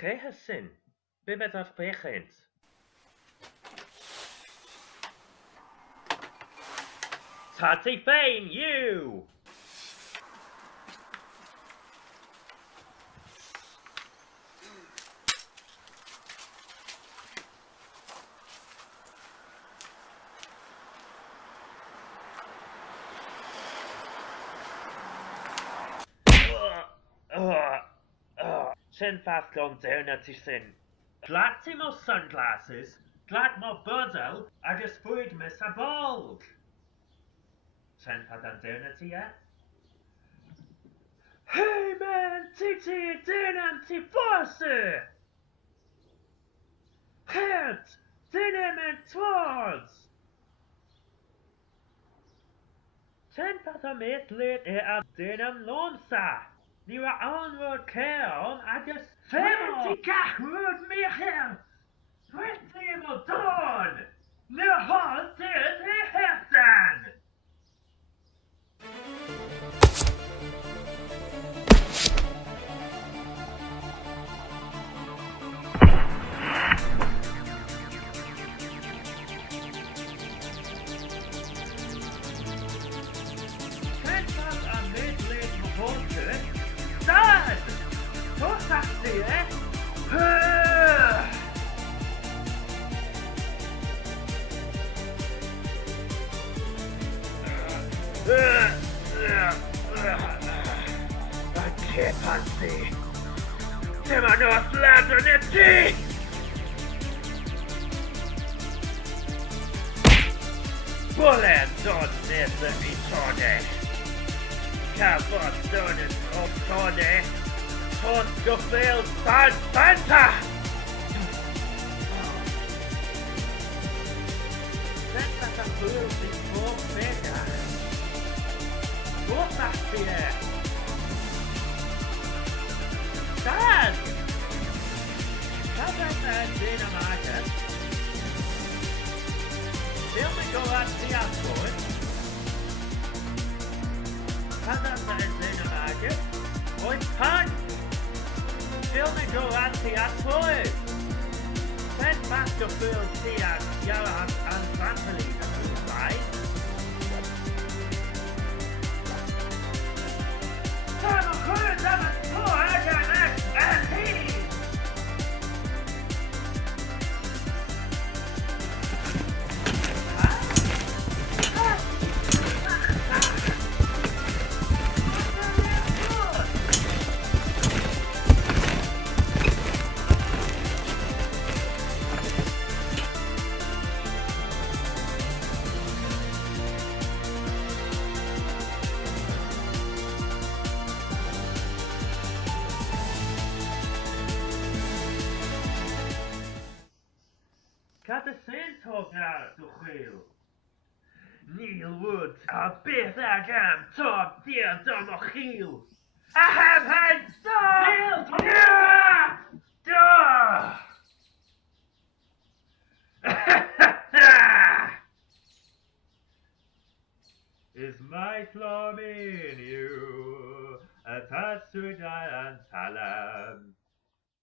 Gehassin, bibedat begint. Tatty Fane, you! Sin fast gone down at his sin. Glad to my sunglasses, glad my buzzle, I just food miss a bald. Sin fast on down at yet? Hey man, titty down anti force! Head, dinner and towards! Sin fast on it late at dinner lonsa. Nu är onward care, I just fell till Gachwood me here! Rätt emot dagen! Nu har det i hästen! Skämtas av medled på båten. Där! Så sagt det! Che panzi! Devono sladderneti! Bullen donne i tone! Kavasdonen och tone! Konskofel Fanta! Detta kan fullt i två pengar! Vad sagt det? Dad! How about that dynamite? Tell me go out to the outboard. How about that dynamite? Oi, pun! Tell me go out to the outboard. Send Master Bill see at Johan and Family, right? Come on, come on, Got the sandhog out to wheel. Neil Woods, a bit again, top dear Donoghil. I have had stop! Is my flom in you, a tassud and salam.